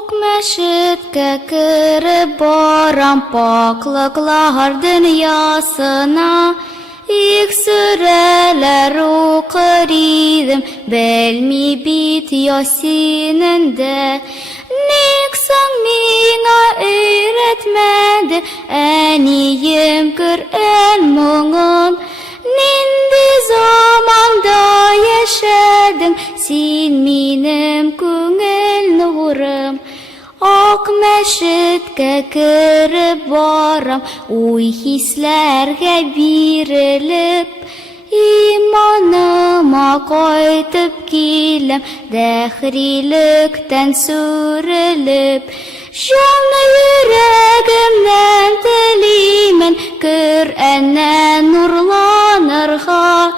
Ок мәшеткә кереп барам паклыклар дөньясына. Сүрәләр укыр идем, белми бит Ясинен дә. Ник соң миңа өйрәтмәде әнием Коръән моңын? Нинди заманда яшәдең син минем күңел нурым? Ак мәшеткә кереп барам, уй хисләргә бирелеп, иманыма кайтып киләм, дәхрилектән сүрелеп. Җанны йөрәгемнән телимен Коръәннән нурланырга.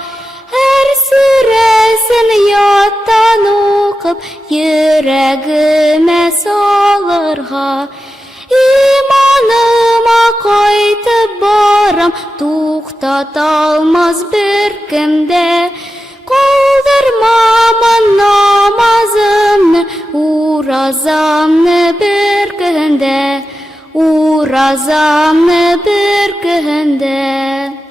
Һәр сүрәсен яттан укып, йөрәгемә салырга. Иманыма кайтып барам, туктата алмас беркем дә. Калдырмамын намазымны, уразамны бер көндә, уразамны бер көндә.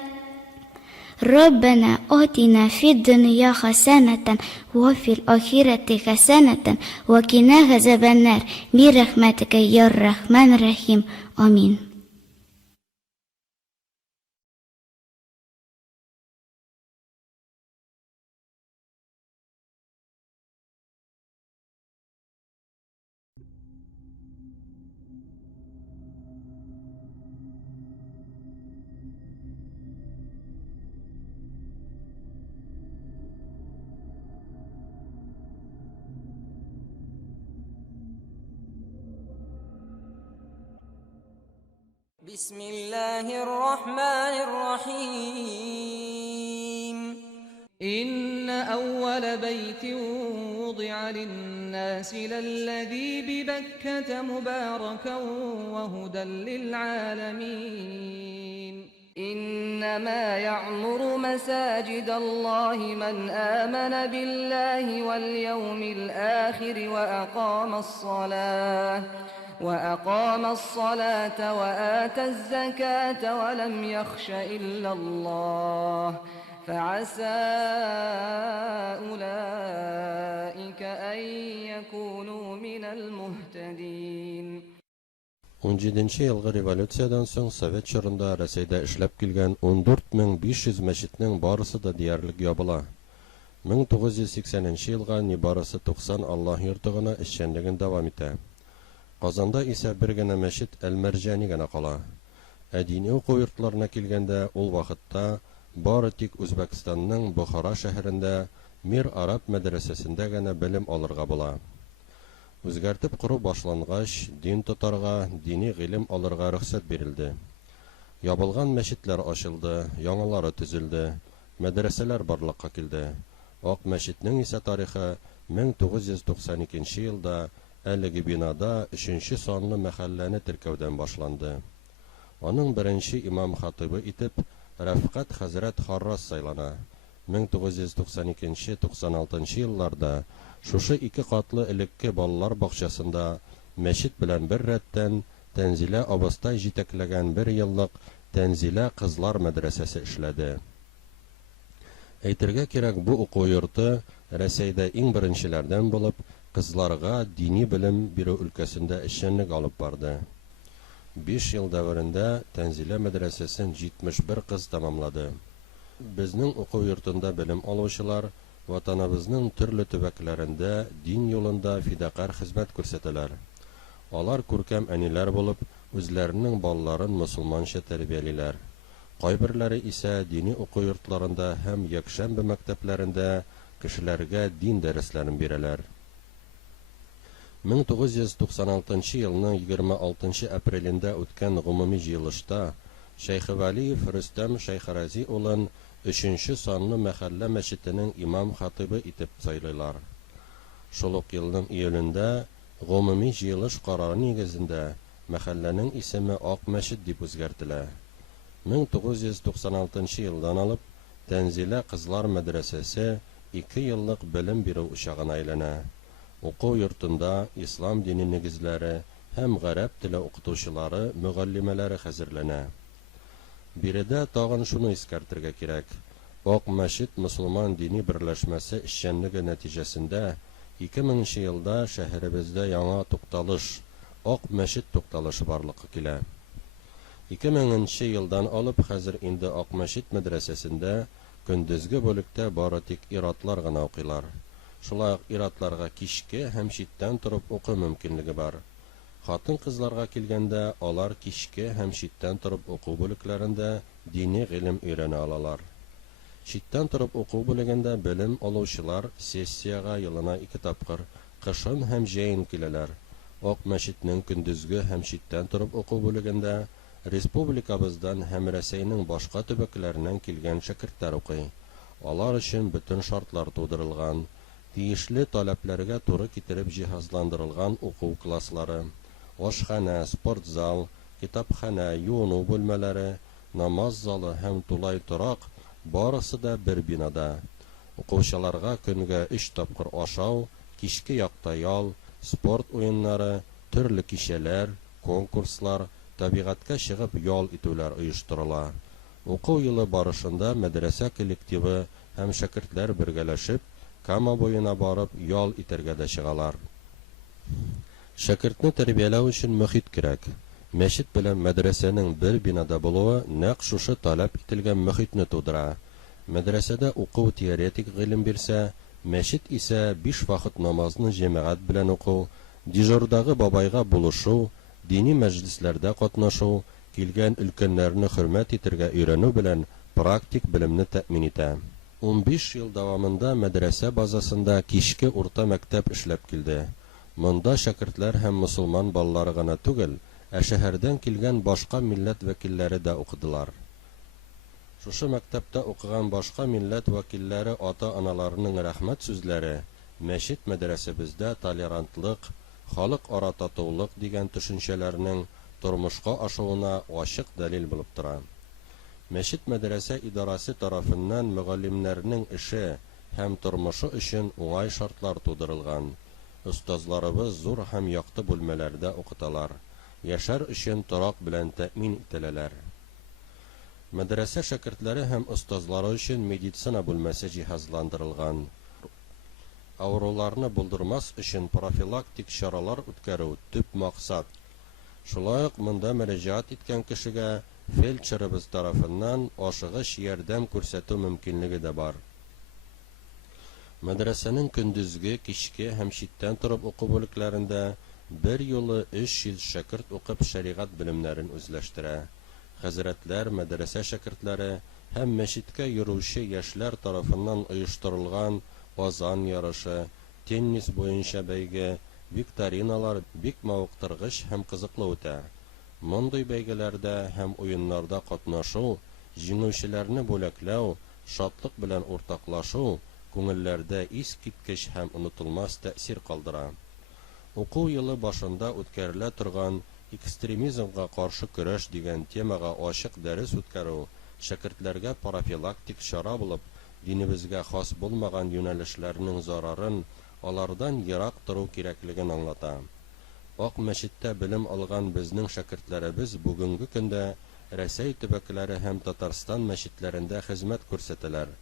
ربنا آتنا في الدنيا حسنة وفي الآخرة حسنة وقنا عذاب النار برحمتك يا الرحمن الرحيم آمين. بسم الله الرحمن الرحيم إن أول بيت وضع للناس للذي ببكة مباركا وهدى للعالمين إنما يعمر مساجد الله من آمن بالله واليوم الآخر وأقام الصلاة وآتى الزكاة ولم يخش إلا الله فعسى أولئك أن يكونوا من المهتدين. 17 елгы революциядан соң Совет чорында Рәсәйдә эшләп килгән 14500 мәчетнең барысы да диярлек ябыла. 1980 елга нибарысы 90 Аллаһ йортыгына эшчәнлеген дәвам итә. Казанда исә бер генә мәчет Әл-Мәрҗани генә кала. Дини уку йортларына килгәндә ул вакытта бары тик Үзбәкстанның Бухара шәһәрендә Мир Араб мәдрәсәсендә генә белем алырга була. Үзгәртеп кору башлангач, дин тотарга, дини гыйлем алырга рөхсәт бирелде. Ябылган мәчетләр ачылды, яңалары төзелде, мәдрәсәләр барлыкка килде. Ак мәчетнең исә тарихы 1992 елда әлеге бинада 3-нче санлы мәхәлләне теркәүдән башланды. Аның беренче имам хатибы итеп Рәфкать хәзрәт Харрас сайлана. 1992-96 елларда шушы 2 катлы элекке балалар бакчасында мәчет белән бер рәттән Тәнзилә абыстай җитәкләгән 1 еллык Тәнзилә кызлар мәдрәсәсе эшләде. Әйтергә кирәк, бу уку йорты Рәсәйдә иң беренчеләрдән булып кызларга дини белем бирү өлкәсендә эшчәнлек алып барды. 5 ел дәврендә Тәнзилә мәдрәсәсен 71 кыз тәмамлады. Безнең уку йортында белем алучылар ватаныбызның төрле төбәкләрендә дин юлында фидакар хезмәт күрсәтәләр. Алар күркәм әниләр булып, үзләренең балаларын мусулманча тәрбиялиләр. Кайберләре исә дини уку йортларында һәм якшәмбе мәктәпләрендә кешеләргә дин дәресләрен бирәләр. 1996 елның 26 апрелендә үткән гомуми җыелышта Шәйхевәлиев Рөстәм Шәйхәрази улын 3-нче санлы мәхәллә мәчетенең имам хатибы итеп сайлыйлар. Шул ук елның июлендә гомуми җыелыш карары нигезендә мәхәлләнең исеме Ак мәчет дип үзгәртелә. 1996 елдан алып Тәнзилә кызлар мәдрәсәсе 2 еллык белем бирү учагына әйләнә. Уку йортында ислам дини нигезләре һәм гарәп теле укытучылары, мөгаллимәләре хәзерләнә. Биредә тагын шуны искәртергә кирәк. Ак мәчет мөселман дини берләшмәсе эшчәнлеге нәтиҗәсендә 2000 елда шәһәребездә яңа тукталыш, Ак мәчет тукталышы барлыкка килә. 2000 елдан алып хәзер инде Ак мәчет мәдрәсәсендә көндезге бүлектә бары тик иратлар гына укыйлар. Шулай ук иратларга кичке һәм читтән торып уку мөмкинлеге бар. Хатын-кызларга килгәндә, алар кичке һәм читтән торып уку бүлекләрендә дини гыйлем өйрәнә алалар. Читтән торып уку бүлегендә белем алучылар сессияга елына 2 тапкыр, кышын һәм җәен киләләр. Ак мәчетнең көндезге һәм читтән торып уку бүлегендә республикабыздан һәм Рәсәйнең башка төбәкләреннән килгән шәкертләр укый. Алар өчен бөтен шартлар тудырылган, тиешле таләпләргә туры китереп җиһазландырылган уку класслары, ашхана, спортзал, китапхана, юыну бүлмәләре, намаз залы һәм тулай торак барысы да бер бинада. Укучыларга көнгә 3 тапкыр ашау, кичке якта ял, спорт уеннары, төрле кичәләр, конкурслар, табигатькә чыгып ял итүләр оештырыла. Уку елы барышында мәдрәсә коллективы һәм шәкертләр бергәләшеп Кама буена барып ял итәргә дә чыгалар. Шәкертне тәрбияләү өчен мөхит кирәк. Мәчет белән мәдрәсәнең бер бинада булуы нәкъ шушы таләп ителгән мөхитне тудыра. Мәдрәсәдә уку теоретик гыйлем бирсә, мәчет исә 5 вакыт намазны җәмәгать белән уку, дежурдагы бабайга булышу, дини мәҗлесләрдә катнашу, килгән өлкәннәрне хөрмәт итәргә өйрәнү белән практик белемне тәэмин итә. 15 ел дәвамында мәдрәсә базасында кичке урта мәктәп эшләп килде. Монда шәкертләр һәм мөселман балалары гына түгел, шәһәрдән килгән башка милләт вәкилләре дә укыдылар. Шушы мәктәптә укыган башка милләт вәкилләре ата-аналарының рәхмәт сүзләре мәчет мәдрәсәбездә толерантлык, халык-ара татулык дигән төшенчәләрнең тормышка ашуына ачык дәлил булып тора. Мәчет мәдрәсә идарасы тарафыннан мөгаллимнәрнең эше һәм тормышы өчен уңай шартлар тудырылган. Остазларыбыз зур һәм якты бүлмәләрдә укыталар. Яшәр өчен торак белән тәэмин ителәләр. Мәдрәсә шәкертләре һәм остазлары өчен медицина бүлмәсе җиһазландырылган. Авыруларны булдырмас өчен профилактик чаралар үткәрү төп максат. Шулай ук монда мөрәҗәгать иткән кешегә фельдшерыбыз тарафыннан ашыгыч ярдәм күрсәтү мөмкинлеге дә бар. Мәдрәсәнең көндезге, кичке һәм читтән торып уку бүлекләрендә бер юлы 300 шәкерт укып шәригать белемнәрен үзләштерә. Хәзрәтләр, мәдрәсә шәкертләре һәм мәчеткә йөрүче яшьләр тарафыннан оештырылган азан ярышы, теннис буенча бәйге, викториналар бик мавыктыргыч һәм кызыклы үтә. Мондый бәйгеләрдә һәм уеннарда катнашу, җиңүчеләрне бүләкләү, шатлык белән уртаклашу күңелләрдә искиткеч һәм онытылмас тәэсир калдыра. Уку елы башында үткәрелә торган экстремизмга каршы көрәш дигән темага ачык дәрес үткәрү шәкертләргә профилактик чара булып, динебезгә хас булмаган юнәлешләрнең зарарын, алардан ерак тору кирәклеген аңлата. Ак мәчеттә белем алган безнең шәкертләребез бүгенге көндә Рәсәй төбәкләре һәм Татарстан мәчетләрендә хезмәт күрсәтәләр.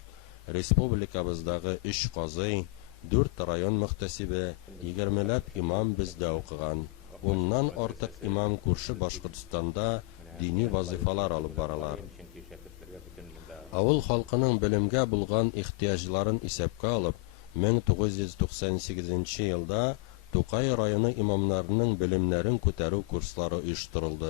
Республикабыздагы 3 казый, 4 район мөхтәсибе, 20ләп имам бездә укыган. Уннан артык имам күрше Башкортстанда дини вазифалар алып баралар. Авыл халкының белемгә булган ихтияҗларын исәпкә алып, 1998 елда Тукай районы имамнарының белемнәрен күтәрү курслары оештырылды.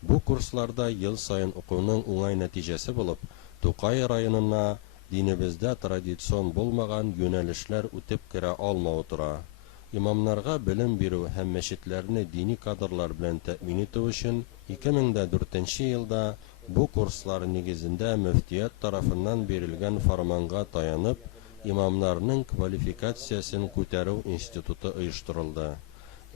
Бу курсларда ел сайын укуның уңай нәтиҗәсе булып, Тукай районына динебездә традицион булмаган юнәлешләр үтеп керә алмау тора. Имамнарга белем бирү һәм мәчетләрне дини кадрлар белән тәэмин итү өчен 2004 елда бу курслар нигезендә мөфтият тарафыннан бирелгән фарманга таянып, имамнарның квалификациясын күтәрү институты оештырылды.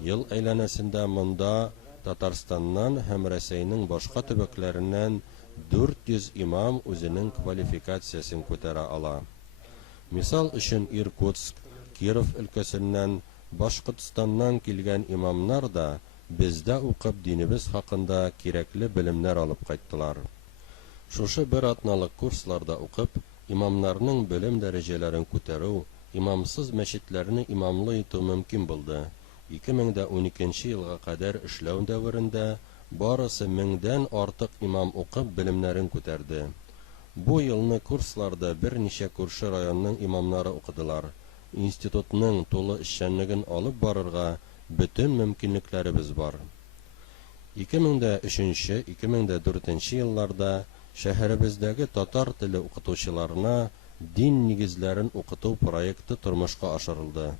Ел әйләнәсендә монда Татарстаннан һәм Рәсәйнең башка төбәкләреннән 400 имам үзенең квалификациясын күтәрә ала. Мисал өчен Иркутск, Киров өлкәсеннән Башкортстаннан килгән имамнар да бездә укып динебез хакында кирәкле белемнәр алып кайттылар. Шушы бер атналык курсларда укып, имамнарның белем дәрәҗәләрен күтәрү, имамсыз мәчетләрне имамлы итү мөмкин булды. 2012 елга кадәр эшләү дәверендә барысы 1000дән артык имам укып белемнәрен күтәрде. Бу елны курсларда берничә күрше районның имамнары укыдылар. Институтның тулы эшчәнлеген алып барырга бөтен мөмкинлекләребез бар. 2003-2004 елларда шәһәребездәге татар теле укытучыларына дин нигезләрен укыту проекты тормышка ашырылды.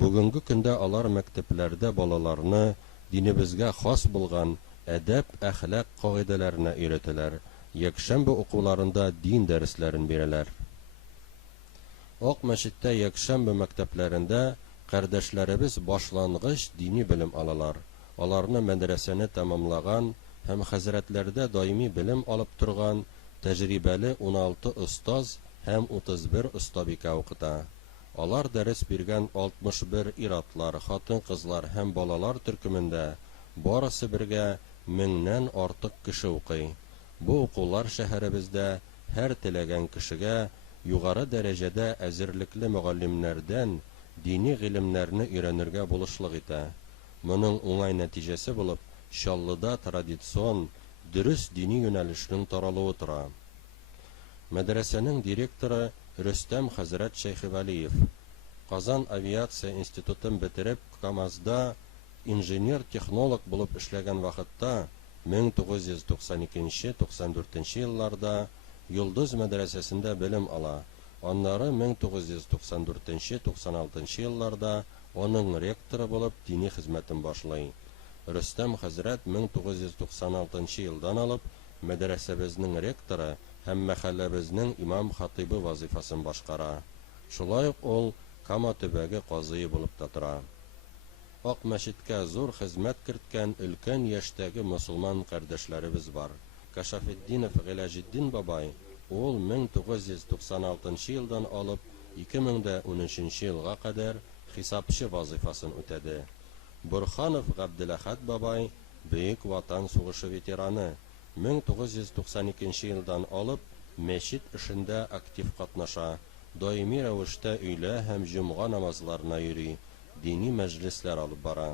Бүгенге көндә алар мәктәпләрдә балаларны динебезгә хас булган әдәп, әхлак кагыйдәләренә өйрәтәләр. Якшәмбе укуларында дин дәресләрен бирәләр. Ак мәчеттә якшәмбе мәктәпләрендә кардәшләребез башлангыч дини белем алалар. Аларны мәдрәсәне тәмамлаган һәм хәзрәтләрдә даими белем алып торган тәҗрибәле 16 остаз һәм 31 остабикә укыта. Алар дәрес биргән 61 иратлар, хатын-кызлар һәм балалар төркемендә барысы бергә 1000нән артык кеше укый. Бу укулар шәһәребездә һәр теләгән кешегә югары дәрәҗәдә әзерлекле мөгаллимнәрдән дини гыйлемнәрне өйрәнергә булышлык итә. Моның уңай нәтиҗәсе булып, Чаллыда традицион дөрес дини юнәлешнең таралуы тора. Мәдрәсәнең директоры Рөстәм хәзрәт Шәйхевәлиев Казан авиация институтын бетереп, КамАЗда инженер-технолог булып эшләгән вакытта 1992-94 елларда Йолдыз мәдрәсәсендә белем ала. Аннары 1994-96 елларда аның ректоры булып дини хезмәтен башлый. Рөстәм хәзрәт 1996 елдан алып мәдрәсәбезнең ректоры һәм мәхәлләбезнең имам-хатибы вазифасын башкара. Шулай ук ул Кама төбәге казые булып та тора. Ак мәчеткә зур хезмәт керткән өлкән яшьтәге мөселман кардәшләребез бар. Кашафетдинов Гыйләҗетдин бабай, ул 1996 елдан алып 2013 елга кадәр хисапчы вазифасын үтәде. Бурханов Габделәхәт бабай, бөек ватан сугышы ветераны, 1992 елдан алып мәчет эшендә актив катнаша, даими рәвештә өйлә һәм җомга намазларына йөри, дини мәҗлесләр алып бара.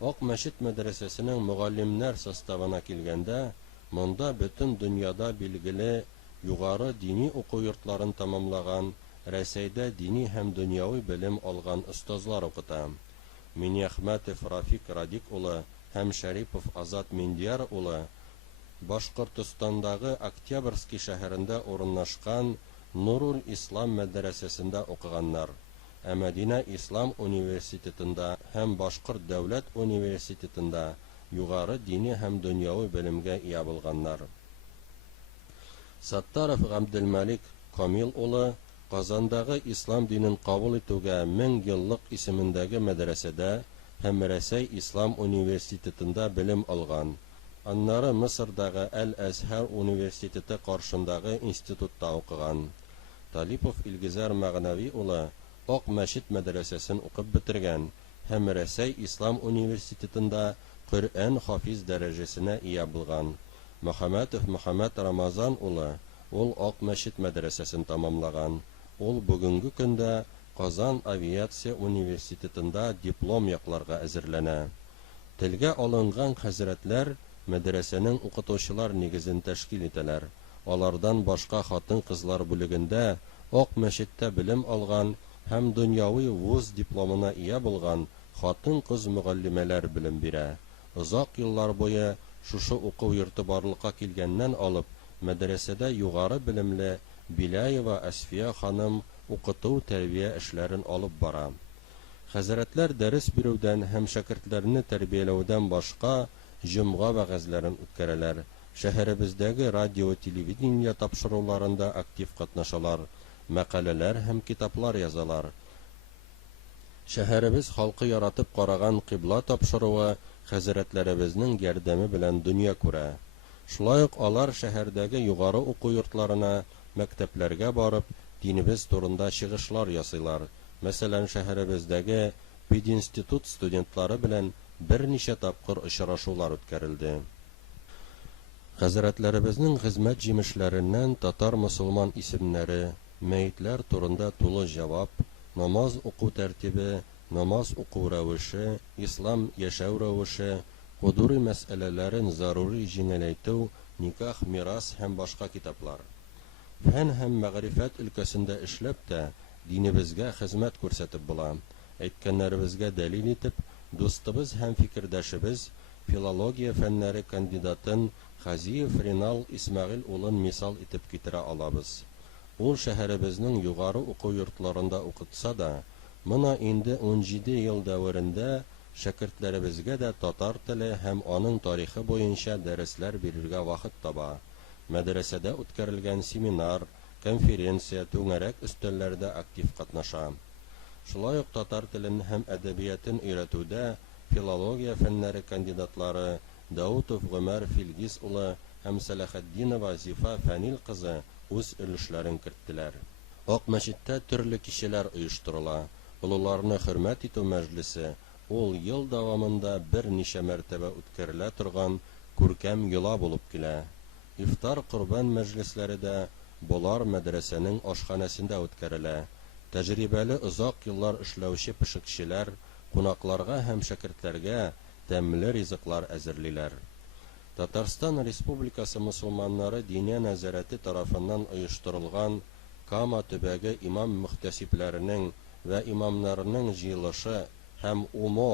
Ак мәчет мәдрәсәсенең мөгаллимнәр составына килгәндә, монда бөтен дөньяда билгеле югары дини уку йортларын тамамлаган, Рәсәйдә дини һәм дөньяви белем алган остазлар укыта. Миниәхмәтов Рафик Радик улы һәм Шәрипов Азат Миндияр улы Башкортостандагы Октябрьский шәһәрендә урынлашкан Нурул Ислам мәдрәсәсендә укыганнар. Мәдинә Ислам университетында һәм Башкорт дәүләт университетында югары дини һәм дөньяви белемгә ия булганнар. Саттаров Габделмәлик Камил улы Казандагы ислам динен кабул итүгә 1000 еллык исемендәге мәдрәсәдә һәм Рәсәй Ислам университетында белем алган. Аннары Мисырдагы Әл-Азһар университеты каршындагы институтта укыган. Талипов Илгизар Мәгънәви улы Ак мәчет мәдрәсәсен укып бетергән һәм Рәсәй Ислам университетында Коръән хафиз дәрәҗәсенә ия булган. Мөхәммәтов Мөхәммәд Рамазан улы, ул Ак мәчет мәдрәсәсен тамамлаган. Ул бүгенге көндә Казан авиация университетында диплом якларга әзерләнә. Телгә алынган хәзрәтләр мәдрәсәнең укытучылар нигезен тәшкил итәләр. Алардан башка хатын-кызлар бүлегендә Ак мәчеттә белем алган һәм дөньяви вуз дипломына ия булган хатын-кыз мөгаллимәләр белем бирә. Озак еллар буе шушы уку йорты барлыкка килгәннән алып мәдрәсәдә югары белемле Биляева Асфия ханым укыту тәрбия эшләрен алып бара. Хәзрәтләр дәрес бирүдән һәм шәкертләрне тәрбияләүдән башка җомга вәгазьләрен үткәрәләр. Шәһәребездәге радио-телевидение тапшыруларында актив катнашалар, мәкаләләр һәм китаплар язалар. Шәһәребез халкы яратып караган кыйбла тапшыруы хәзрәтләребезнең ярдәме белән дөнья күрә. Шулай ук алар шәһәрдәге югары уку йортларына, мәктәпләргә барып, динебез турында чыгышлар ясыйлар. Мәсәлән, шәһәребездәге пединститут студентлары белән берничә тапкыр очрашулар үткәрелде. Хәзрәтләребезнең хезмәт җимешләреннән татар-мөселман исемнәре, мәйетләр турында тулы җавап, намаз уку тәртибе, намаз уку рәвеше, ислам яшәү рәвеше, кудури мәсьәләләрен зарури җиңеләйтү, никах, мирас һәм башка китаплар. Фән һәм мәгърифәт өлкәсендә эшләп тә динебезгә хезмәт күрсәтеп була. Әйткәннәребезгә дәлил итеп, дустыбыз һәм фикердәшебез, филология фәннәре кандидатын Хазиев Ринал Исмәгыйль улын мисал итеп китерә алабыз. Ул шәһәребезнең югары уку йортларында укытса да, моны инде 17 ел дәверендә шәкертләребезгә дә татар теле һәм аның тарихы буенча дәресләр бирергә вакыт таба. Мәдрәсәдә үткәрелгән семинар, конференция, түңәрәк өстәлләрдә актив катнаша. Шулай ук татар телен һәм әдәбиятын өйрәтүдә филология фәннәре кандидатлары Даутов Гомәр Филгиз улы һәм Сәләхетдинова Зифа Фәнил кызы үз өлешләрен керттеләр. Ак мәчеттә төрле кичәләр оештырыла. Олыларны хөрмәт итү мәҗлесе ул ел дәвамында берничә мәртәбә үткәрелә торган күркәм йола булып килә. Ифтар корбан мәҗлесләре дә болар мәдрәсәнең ашханәсендә үткәрелә. Тәҗрибәле озак еллар эшләүче пешекчеләр кунакларга һәм шәкертләргә тәмле ризыклар әзерлиләр. Татарстан Республикасы мөселманнары диния нәзарәте тарафыннан оештырылган Кама төбәге имам мөхтәсибләренең вә имамнарының җыелышы һәм УМО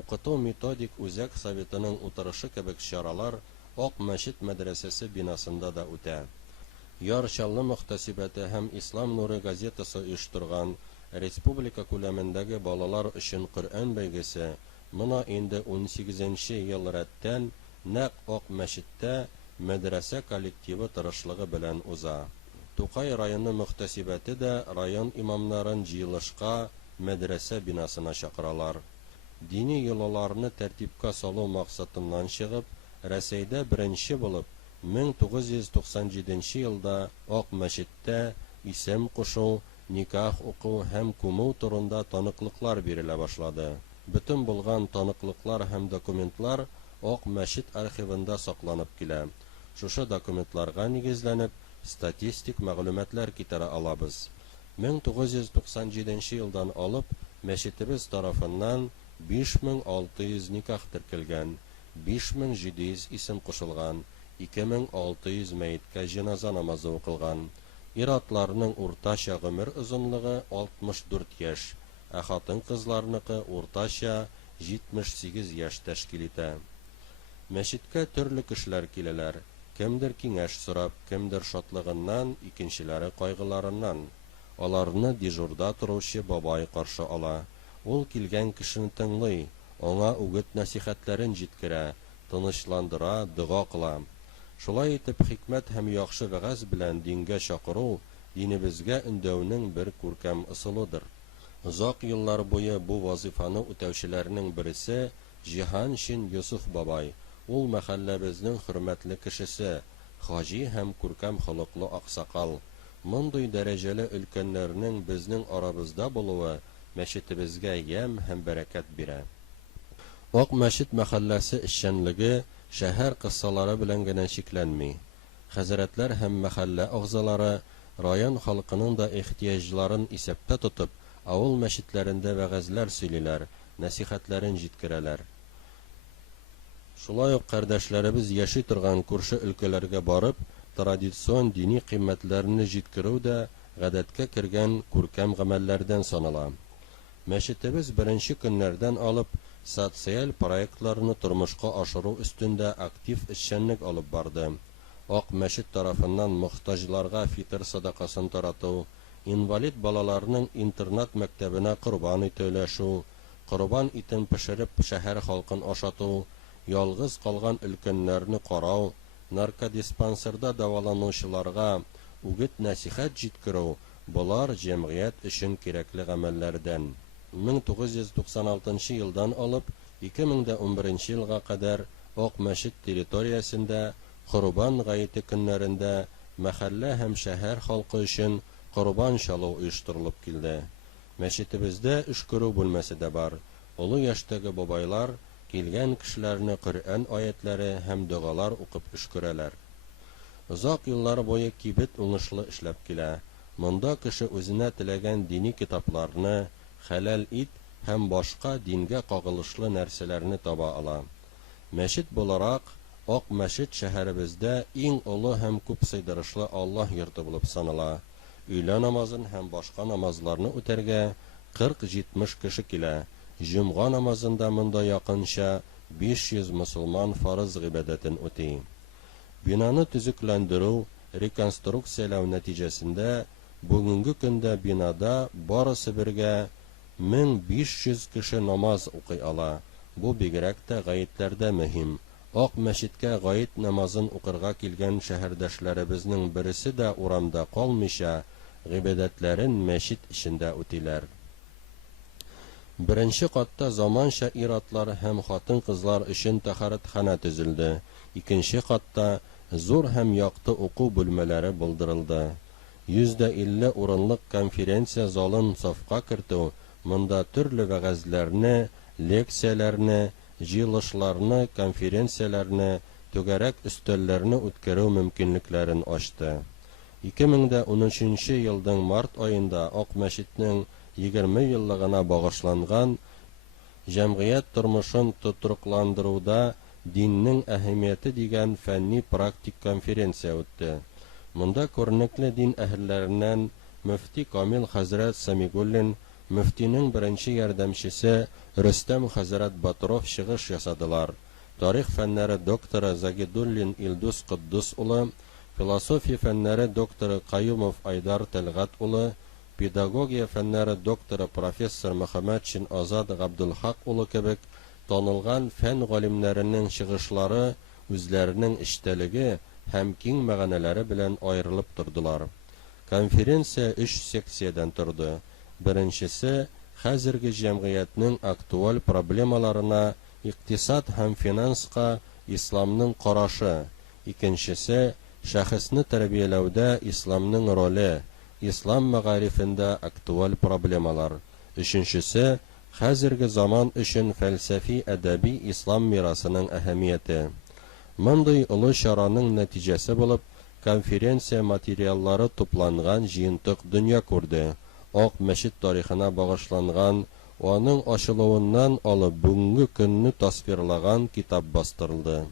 укыту методик үзәк советының утырышы кебек чаралар Ак мәчет мәдрәсәсе бинасында да үтә. Ярчаллы мөхтәсибәте һәм Ислам нуры газетасы оештырган республика күләмендәге балалар өчен Коръән бәйгесе моны инде 18нче ел рәттән нәкъ Ак мәчеттә мәдрәсә коллективы тырышлыгы белән уза. Тукай районы мөхтәсибәте дә район имамнарын җыелышка мәдрәсә бинасына чакыралар. Дини йолаларны тәртипкә салу максатыннан чыгып, Рәсәйдә беренче булып 1997 елда Ак мәчеттә исем кушу, никах уку һәм күмү турында таныклыклар бирелә башлады. Бөтен булган таныклыклар һәм документлар Ак мәчет архивында сакланып килә. Шушы документларга нигезләнеп, статистик мәгълүматлар китерә алабыз. 1997 елдан алып, мәчетебез тарафыннан 5600 никах теркелгән, 5700 исем кушылган, 2600 мәеткә җеназа намазы укылган. Ир-атларның уртача гомер озынлыгы 64 яшь, ә хатын-кызларныкы уртача 78 яшь тәшкил итә. Мәчеткә төрле кешеләр киләләр. Кемдер киңәш сорап, кемдер шатлыгыннан, икенчеләре кайгыларыннан. Аларны дежурда торучы бабай каршы ала. Ул килгән кешене тыңлый, аңа үгет-насихәтләрен җиткерә, тынычландыра, дуга кыла. Шулай итеп, хикмәт һәм яхшы вәгазь белән дингә чакыру динебезгә өндәүнең бер күркәм ысулыдыр. Озак еллар буе бу вазифаны үтәүчеләрнең берсе Җиһан Чин Юсуф бабай. Ул мәхәлләбезнең хөрмәтле кешесе, хаҗи һәм күркәм холыклы аксакал. Мондый дәрәҗәле өлкәннәрнең безнең арабызда булуы мәчетебезгә ям һәм бәрәкәт бирә. Ак мәчет мәхәлләсе эшчәнлеге шәһәр кыссалары белән генә чикләнми. Хәзрәтләр һәм мәхәллә агзалары район халкының да ихтияҗларын исәптә тотып, авыл мәчетләрендә вәгазьләр сөйлиләр, насихәтләрен җиткерәләр. Шулай ук кардәшләребез яши торган күрше өлкәләргә барып, традицион дини кыйммәтләрне җиткерү дә гадәткә кергән күркәм гамәлләрдән санала. Мәчетебез беренче көннәрдән алып социаль проектларны тормышка ашыру өстендә актив эшчәнлек алып барды. Ак мәчет тарафыннан мохтаҗларга фитр садакасын тарату, инвалид балаларның интернат мәктәбенә корбан ите өләшү, корбан итен пешереп шәһәр халкын ашату, ялгыз калган өлкәннәрне карау, наркодиспансерда дәваланучыларга үгет-насихәт җиткерү булар җәмгыять өчен кирәкле гамәлләрдән. 1996 елдан алып 2011 елга кадәр Ак мәчет территориясендә корбан гаете көннәрендә мәхәллә һәм шәһәр халкы өчен корбан чалу оештырылып килде. Мәчетебездә эш күрү бүлмәсе дә бар. Олы яшьтәге бабайлар килгән кешеләрне Коръән аятләре һәм дугалар укып эш күрәләр. Озак еллар буе кибет уңышлы эшләп килә. Монда кеше үзенә теләгән дини китапларны, хәләл ит һәм башка дингә кагылышлы нәрсәләрне таба ала. Мәчет буларак, Ак мәчет шәһәребездә иң олы һәм күп сыйдырышлы Аллаһ йорты булып санала. Өйлә намазын һәм башка намазларны үтәргә 40-70 кеше килә. Җомга намазында монда якынча 500 мөселман фарыз гыйбадәтен үти. Бинаны төзекләндерү, реконструкцияләү нәтиҗәсендә бүгенге көндә бинада барысы бергә 1500 кеше намаз укый ала. Бу бигрәк тә гаетләрдә мөһим. Ак мәчеткә гаит намазын укырга килгән шәһәрдәшләребезнең берсе дә урамда калмыйча, гыйбадәтләрен мәчет эчендә үтиләр. Беренче катта заманча ир-атлар һәм хатын-кызлар өчен тахаратхана төзелде. Икенче катта зур һәм якты уку бүлмәләре булдырылды. 150 урынлык конференция залын сафка кертү, монда төрле вәгазьләрне, лекцияләрне, җыелышларны, конференцияләрне, түгәрәк өстәлләрне үткәрү мөмкинлекләрен ачты. 2013 елның март аенда Ак мәчетнең 20 еллыгына багышланган җәмгыять тормышын тотрыкландыруда диннең әһәмияте дигән фәнни-практик конференция үтте. Монда күренекле дин әһелләреннән мөфти Камил хәзрәт Самигуллин, мөфтинең беренче ярдәмчесе Рөстәм хәзрәт Батыров чыгыш ясадылар. Тарих фәннәре докторы Загидуллин Илдус Куддус улы, философия фәннәре докторы Каюмов Айдар Тәлгат улы, педагогия фәннәре докторы профессор Мөхәммәдшин Азад Габдулхак улы кебек танылган фән галимнәренең чыгышлары үзләренең эчтәлеге һәм киң мәгънәләре белән аерылып тордылар. Конференция 3 секциядән торды. Беренчесе хәзерге җәмгыятьнең актуаль проблемаларына, икътисад һәм финанска исламның карашы. Икенчесе шәхесне тәрбияләүдә исламның роле, ислам мәгарифендә актуаль проблемалар. Өченчесе хәзерге заман өчен фәлсәфи әдәби ислам мирасының әһәмияте. Мондый олы чараның нәтиҗәсе булып конференция материаллары тупланган җыентык дөнья күрде. Ак мәчет тарихына багышланган, аның ачылуыннан алып бүгенге көнне тасвирлаган китап бастырылды.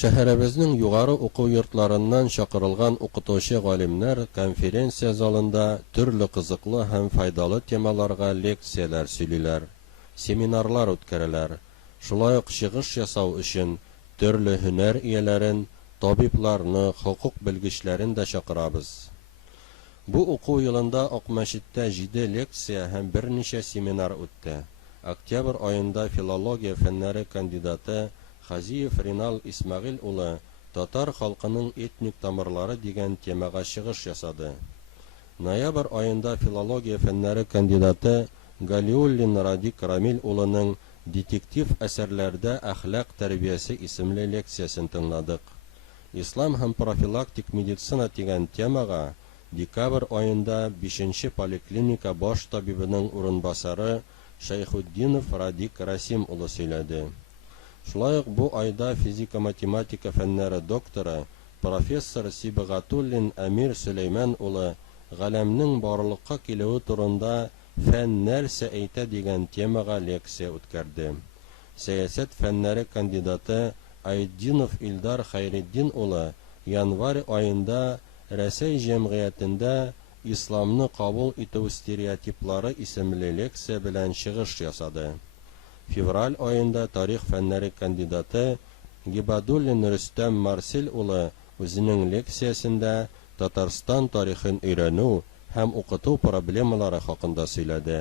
Шәһәребезнең югары уку йортларыннан чакырылган укытучы галимнәр конференция залында төрле кызыклы һәм файдалы темаларга лекцияләр сөйлиләр, семинарлар үткәрәләр. Шулай ук чыгыш ясау өчен төрле һөнәр ияләрен, табибларны, хукук белгечләрен дә чакырабыз. Бу уку елында Ак мәчеттә 7 лекция һәм берничә семинар үтте. Октябрь аенда филология фәннәре кандидаты Хазиев Ринал Исмагыйль улы татар халкының этник тамырлары дигән темага чыгыш ясады. Ноябрь аенда филология фәннәре кандидаты Галиуллин Радик Рамил улының детектив әсәрләрдә әхлак тәрбиясе исемле лекциясын тыңладык. Ислам һәм профилактик медицина дигән темага декабрь аенда 5-нче поликлиника баш табибының урынбасары Шайхуддинов Радик Расим улы сөйләде. Шулай ук бу айда физика-математика фәннәре докторы профессор Сибгатуллин Әмир Сөләйман улы галәмнең барлыкка килүе турында фән нәрсә әйтә дигән темага лекция үткәрде. Сәясәт фәннәре кандидаты Айдинов Илдар Хайретдин улы январь аенда Рәсәй җәмгыятендә исламны кабул итү стереотиплары исемле лекция белән чыгыш ясады. Февраль аенда тарих фәннәре кандидаты Гибадуллин Рөстәм Марсель улы үзенең лекциясендә Татарстан тарихын өйрәнү һәм укыту проблемалары хакында сөйләде.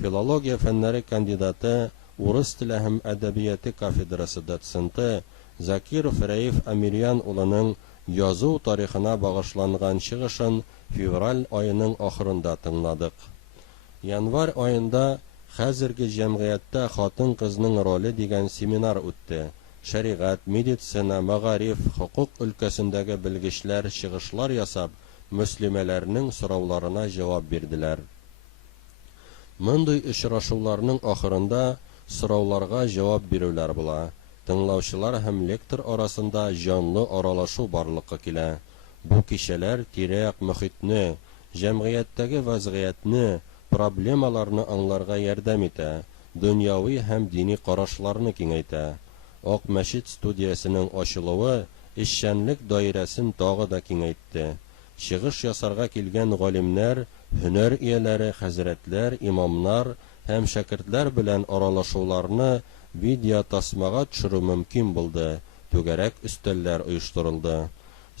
Филология фәннәре кандидаты урыс теле һәм әдәбияты кафедрасы доценты Закиров Рәиф Амирян улының язу тарихына багышланган чыгышын февраль аеның ахырында тыңладык. Январь аенда хәзерге җәмгыятьтә хатын-кызның роле дигән семинар үтте. Шәригать, медицина, мәгариф, хукук өлкәсендәге белгечләр чыгышлар ясап, мөслимәләрнең сорауларына җавап бирделәр. Мондый очрашуларның ахырында сорауларга җавап бирүләр була. Тыңлаучылар һәм лектор арасында җанлы аралашу барлыкка килә. Бу кичәләр тирә-як мөхитне, җәмгыятьтәге вазгыятьне, проблемаларны аңларга ярдәм итә, дөньяви һәм дини карашларны киңәйтә. Ак мәчет студиясенең ачылуы эшчәнлек даирәсен тагы да киңәйтте. Чыгыш ясарга килгән галимнәр, һөнәр ияләре, хәзрәтләр, имамнар һәм шәкертләр белән аралашуларны видео тасмага төшерү мөмкин булды. Түгәрәк өстәлләр оештырылды.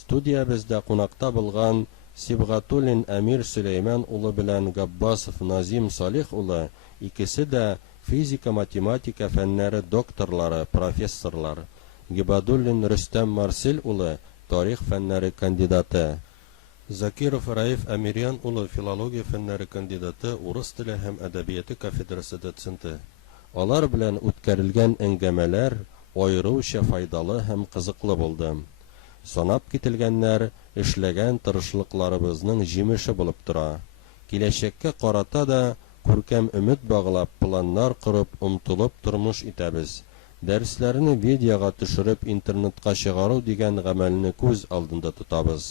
Студиябездә кунакта булган Сибгатуллин Әмир Сөләйман улы белән Габбасов Назим Салих улы, икесе дә физика-математика фәннәре докторлары, профессорлар. Гибадуллин Рөстәм Марсель улы, тарих фәннәре кандидаты. Закиров Раиф Әмирян улы, филология фәннәре кандидаты, урыс теле һәм әдәбияты кафедрасы доценты. Алар белән үткәрелгән әңгәмәләр аеруча файдалы һәм кызыклы булды. Санап кителгәннәр эшләгән тырышлыкларыбызның җимеше булып тора. Киләчәккә карата да күркәм өмет баглап, планнар корып, омтылып тормыш итәбез. Дәресләрне видеога төшереп интернетка чыгару дигән гамәлне күз алдында тотабыз.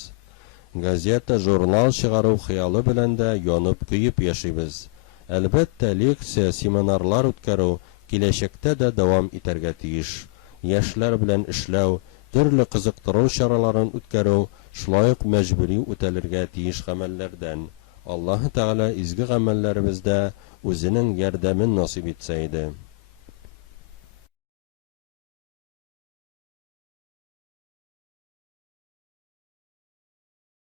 Газета, журнал чыгару хыялы белән дә янып көеп яшибез. Әлбәттә, лекция, семинарлар үткәрү киләчәктә дә дәвам итәргә тиеш. Яшьләр белән эшләү, төрле кызыктыру чараларын үткәрү шулай ук мәҗбүри үтәлергә тиеш гамәлләрдән. Аллаһы Тәгалә изге гамәлләребездә үзенең ярдәмен насыйп итсә иде.